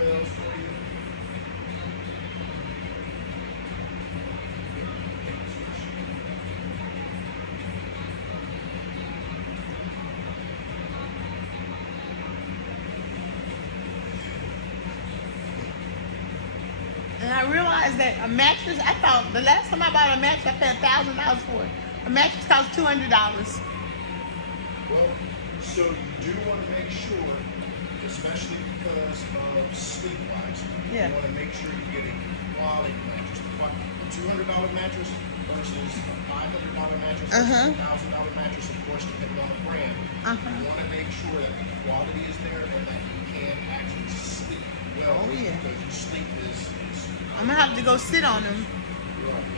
dumbbells for you. And I realized that a mattress, I thought the last time I bought a mattress, I paid $1,000 for it. A mattress costs $200. Well, so you do want to make sure, especially because of sleep-wise, Yeah. you want to make sure you get a quality mattress. A $200 mattress versus a $500 mattress versus a $1,000 mattress, of course, depending on the brand. You want to make sure that the quality is there and that you can actually sleep well. Oh, yeah. Because your sleep is I'm going to have to go sit on them.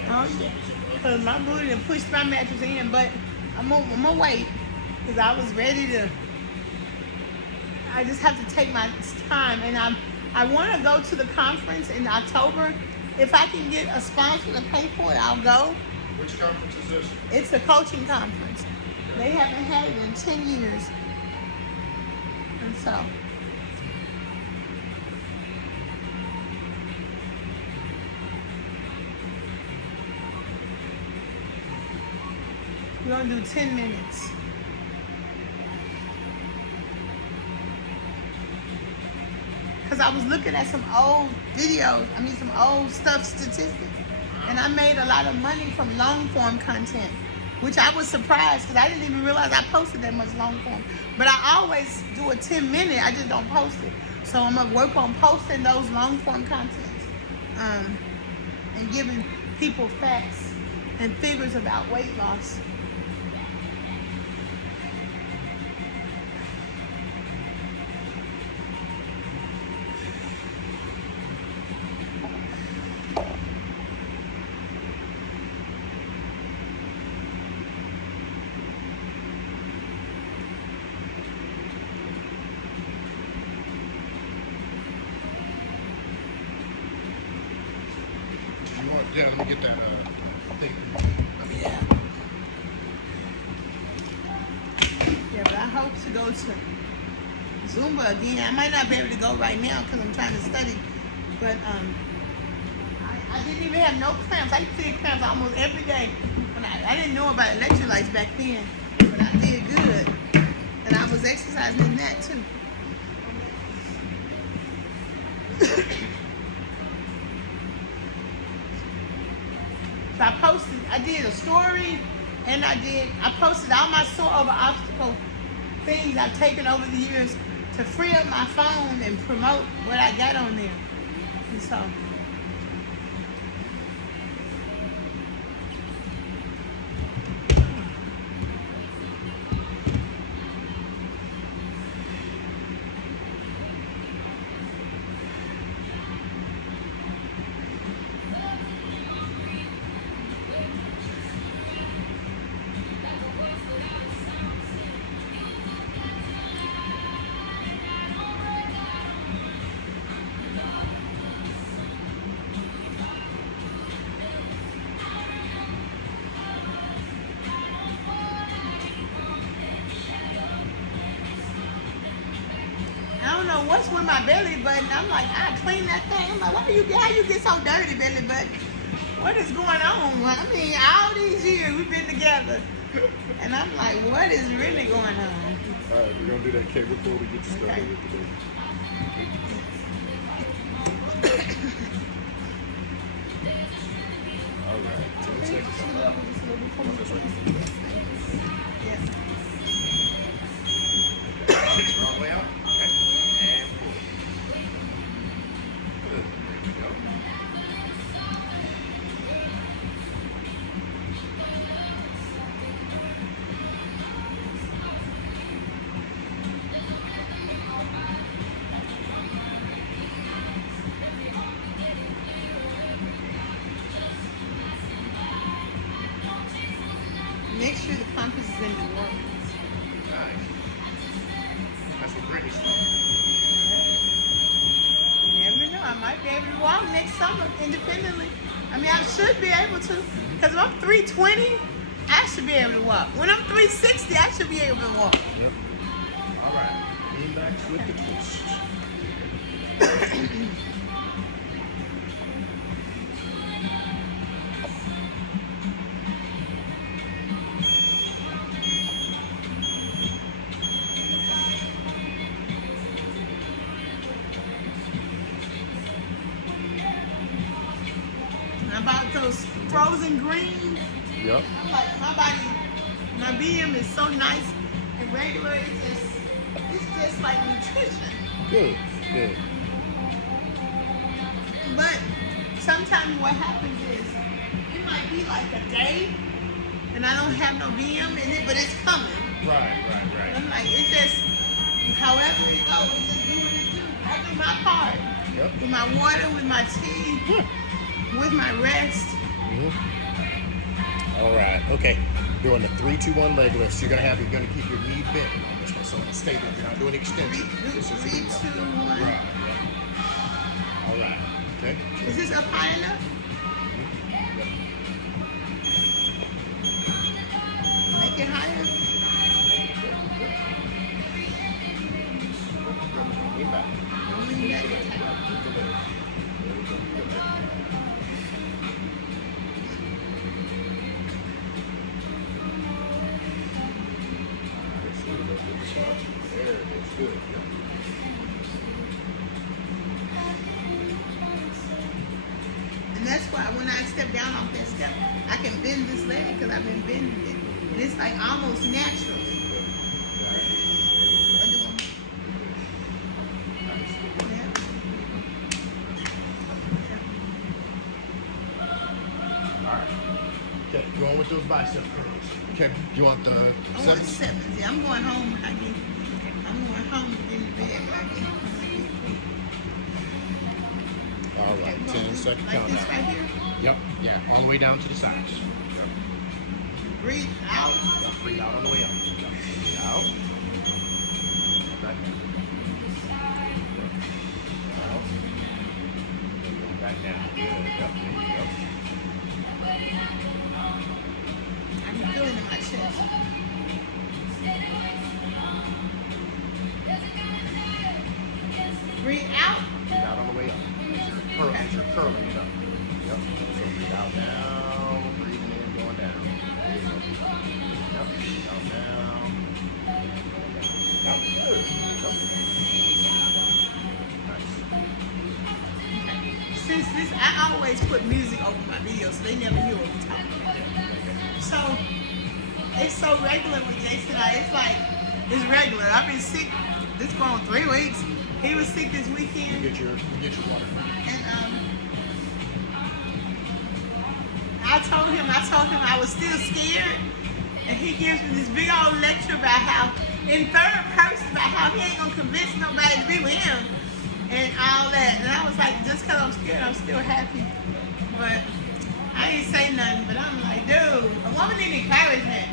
right. Because my booty done pushed my mattress in, but I'm gonna wait. Because I was ready to, I just have to take my time. And I want to go to the conference in October. If I can get a sponsor to pay for it, I'll go. Which conference is this? It's a coaching conference. They haven't had it in 10 years. And so. We're going to do 10 minutes. Because I was looking at some old videos, some old statistics. And I made a lot of money from long form content, which I was surprised because I didn't even realize I posted that much long form. But I always do a 10-minute, I just don't post it. So I'm going to work on posting those long form contents and giving people facts and figures about weight loss. Yeah, let me get that thing. Yeah. Yeah, but I hope to go to Zumba again. I might not be able to go right now because I'm trying to study. But I didn't even have no cramps. I used to get cramps almost every day. When I didn't know about electrolytes back then, but I did good. And I was exercising in that too. So I did a story, and I posted all my sore over obstacle things I've taken over the years to free up my phone and promote what I got on there. And so. I don't know what's with my belly button. I'm like, I clean that thing. I'm like, how you get so dirty, belly button? What is going on? I mean, all these years we've been together. And I'm like, what is really going on? All right, we're going to do that cable pull to get you started with the day. All right, 10 seconds. Wrong way out? Okay. And pull. Good. There you go. Make sure the compass is in New Orleans. Nice. That's what Brittany started. You never know. I might be able to walk next summer independently. I mean, I should be able to. Because if I'm 320, I should be able to walk. When I'm 360, I should be able to walk. Yep. All right. Lean back with the twist. I bought those frozen greens. Yep. I'm like, my BM is so nice and regular. It's just like nutrition. Good. Good. But sometimes what happens is it might be like a day and I don't have no BM in it, but it's coming. Right. I'm like, it's just however it goes, just do what it do. I do my part. Yep. With my water, with my tea, with my rest. All right. Okay. Doing the 3-2-1 leg lift. So you're gonna keep your knee bent on this one, so it'll stay there. You're not doing extension. This is 3, 2, 1. Right. Yeah. All right. Okay. Is this up high enough? Make it higher. Lean back. Lean back. There it is. Good. And that's why when I step down off that step, I can bend this leg because I've been bending it. And it's like almost naturally. I do them. All right. Okay. Going with those bicep curls. Okay. You want the I want sevens? 7s. Yeah, I'm going home. I'm going home to get in the bed. All right. 10-second Like count. this right here. Yep. Yeah. All the way down to the sides. Yep. Breathe out. Yep. Breathe out on the way up. Yep. Breathe out. Back down. Yep. Out. And go back down. Good. Yep. There you go. I can feel it in my chest. Breathe out. Breathe out on the way up. As you're curling it up. Yep. So breathe out now. Breathing in, going down. There you go. Yep. Breathe out now. Yep. Good. Yep. Nice. Since this, I always put music over my videos so they never hear what we're talking about. So it's so regular with Jason. It's like it's regular. I've been sick. This going on 3 weeks. He was sick this weekend. You get your water. And I told him I was still scared, and he gives me this big old lecture about how, in third person, about how he ain't gonna convince nobody to be with him, and all that. And I was like, just because I'm scared, I'm still happy. But I didn't say nothing. But I'm like, dude, a woman need encouragement.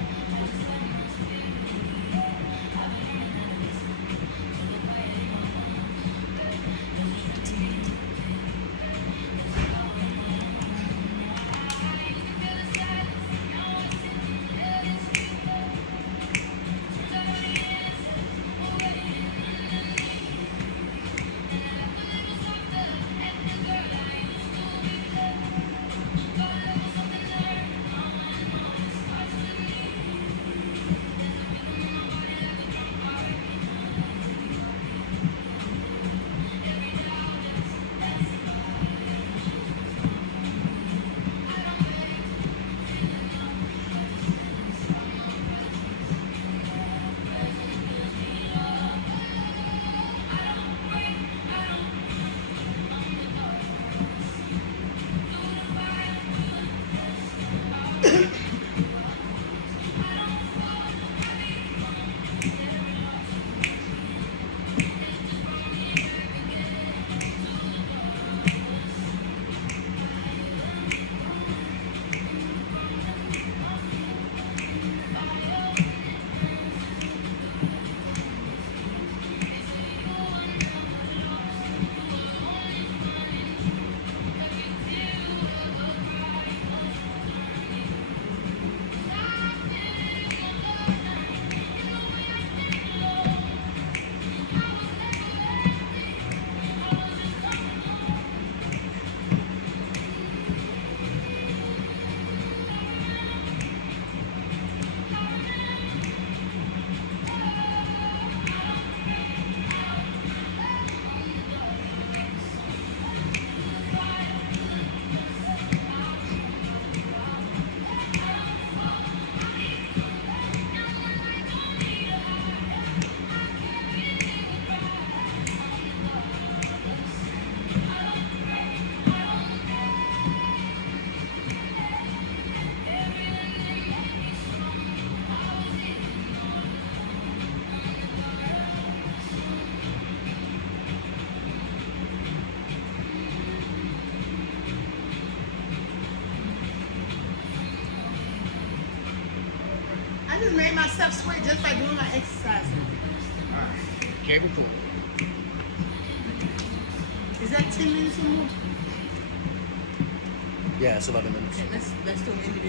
just made myself sweat just by doing my exercise. Cable pull. Is that 10 minutes or more? Yeah, it's 11 minutes. Okay, let's do an individual.